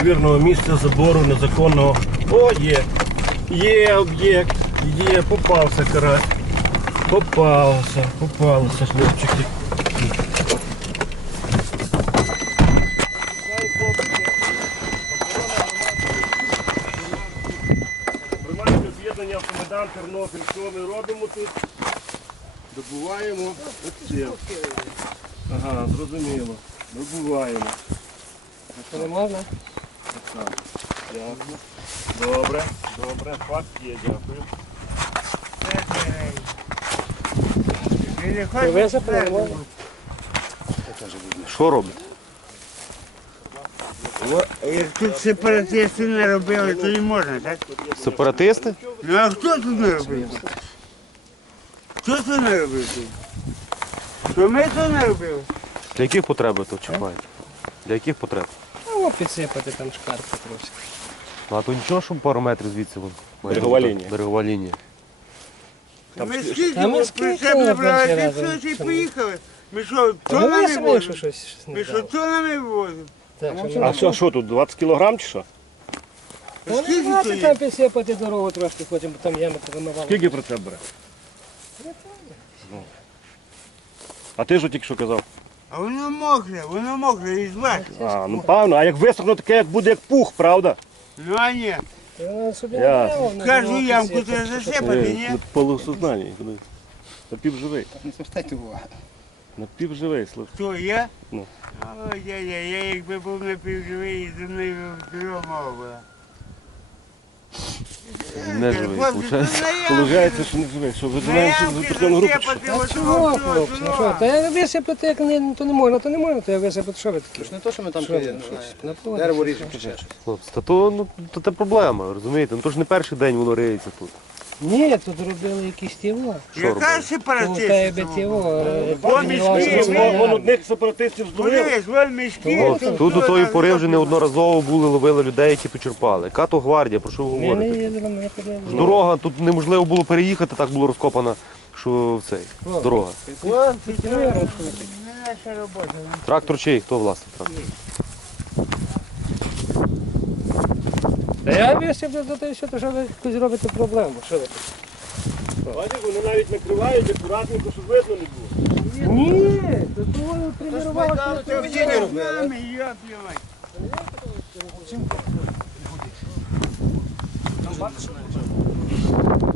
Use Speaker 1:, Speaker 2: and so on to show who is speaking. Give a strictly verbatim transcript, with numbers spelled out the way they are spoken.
Speaker 1: ймовірного місця забору незаконного. О, є! Є об'єкт! Є, попався карась. Попався, попалися, хлопчики. Громадське об'єднання «Автомайдан Тернопіль». Що ми робимо тут? Добуваємо оце. Ага, зрозуміло. Добуваємо.
Speaker 2: Це не можна?
Speaker 1: Так, дякую. Добре, добре, факт є, дякую.
Speaker 2: Ви запевнили?
Speaker 3: Що робить?
Speaker 4: Як тут сепаратисти не робили, то не можна, так?
Speaker 3: Сепаратисти?
Speaker 4: Ну а хто тут не робив? Хто тут не робив тут? Що ми тут не робили?
Speaker 3: Для яких потреб ви тут чіпаєте? Для яких потреб?
Speaker 2: Ну, підсипати там шкарпи трошки.
Speaker 3: Ну, а то нічого, що пару метрів звідси вон. має
Speaker 1: Берегова
Speaker 3: бути.
Speaker 1: лінія.
Speaker 3: Берегова лінія.
Speaker 4: Ми скільки
Speaker 2: Та ми
Speaker 4: ми
Speaker 2: скільки
Speaker 4: прицеп набрали,
Speaker 2: перший
Speaker 4: ти
Speaker 2: раз
Speaker 4: все, і
Speaker 2: що ми?
Speaker 4: поїхали. Ми що,
Speaker 2: Та ми
Speaker 4: тонами
Speaker 2: самі, що
Speaker 4: возимо?
Speaker 2: щось щось не
Speaker 4: Ми що,
Speaker 2: дали.
Speaker 4: тонами возимо?
Speaker 2: Так, що
Speaker 1: А
Speaker 2: ми-
Speaker 1: що, що тут, двадцять кілограм чи що?
Speaker 2: Та не
Speaker 4: Скільки
Speaker 2: знати,
Speaker 4: то є?
Speaker 2: там підсипати дорогу трошки, потім там ями вимивали.
Speaker 1: Скільки прицеп бере? Ну. А ти ж тільки що казав?
Speaker 4: А воно мокре, воно мокре, і звати.
Speaker 1: А, ну певно, а як висохне, таке як буде як пух, правда?
Speaker 4: Ну а ні,
Speaker 2: Та воно собі
Speaker 1: Я-
Speaker 2: не треба, воно
Speaker 4: кожну
Speaker 2: дорогу
Speaker 4: ямку
Speaker 2: підсипати,
Speaker 4: треба
Speaker 2: що-
Speaker 4: засипати, ні?
Speaker 1: Полусознання. Напівживий.
Speaker 5: Не звертайте увагу.
Speaker 1: Напівживий, слухай.
Speaker 4: Хто, я?
Speaker 1: Ну.
Speaker 4: Ой, я, я, я якби був напівживий, зі мною здорова мова була.
Speaker 3: Не живий,
Speaker 4: Хлопці,
Speaker 3: виходить.
Speaker 4: то на ямки.
Speaker 1: Получається, що не живий. Що,
Speaker 4: На
Speaker 1: визиваємо
Speaker 4: ямки
Speaker 1: запитану групу? чи що?
Speaker 4: засипати,
Speaker 2: Та
Speaker 4: от
Speaker 2: чого,
Speaker 4: воно,
Speaker 2: хлопці, ну
Speaker 4: воно.
Speaker 2: що? Та як висипати, як не, то не можна, то не можна, то як висипати, що ви такі?
Speaker 5: Тож не то, що ми там
Speaker 2: Що ви,
Speaker 5: приїдемо.
Speaker 2: щось напали?
Speaker 5: Дерево ріжемо чи ще щось.
Speaker 3: Хлопці, та то, ну, то це проблема, розумієте? Ну то ж не перший день воно риється тут.
Speaker 2: Ні, тут робили якісь тіво.
Speaker 3: Що
Speaker 4: Яка
Speaker 3: робити?
Speaker 2: Та
Speaker 4: сепаратист?
Speaker 2: й тіво.
Speaker 1: Вон мішки, вон, вон одних сепаратистів зловив.
Speaker 4: Подивись, вон мішки.
Speaker 3: Хлопці, тут до тої пори вже неодноразово були, ловили людей, які тут черпали. Яка то гвардія, про що ви
Speaker 2: Ми не
Speaker 3: говорите?
Speaker 2: їздили, ми не ходили.
Speaker 3: Дорога, тут неможливо було переїхати, так було розкопана, що в цей, дорога.
Speaker 2: Вон, тут тіво робили.
Speaker 4: Не наша робота.
Speaker 3: Трактор чий? Хто власник трактор?
Speaker 2: Та я висиплю до того, що то, що ви якусь робите проблему. Що ви?
Speaker 1: Бачиш, вони навіть накривають акуратненько, щоб видно не було.
Speaker 2: Ні, тут воно тренувалося.
Speaker 4: Це всі не робили. Я плювай.
Speaker 5: Там